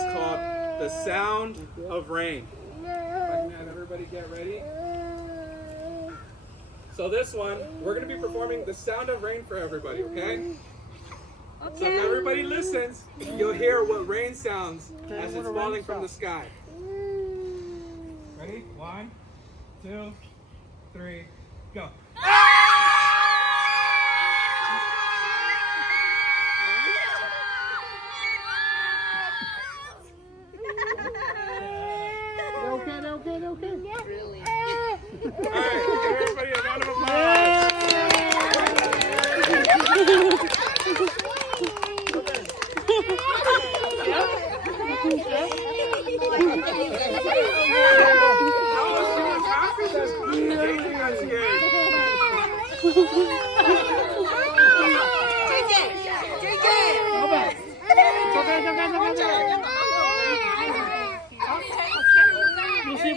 is called The Sound of Rain. Everybody get ready. So this one, we're going to be performing The Sound of Rain for everybody, okay? So if everybody listens, you'll hear what rain sounds as it's falling from the sky. Ready? 1, 2, 3, go. Okay. Really? All right, give everybody a round of applause. You see,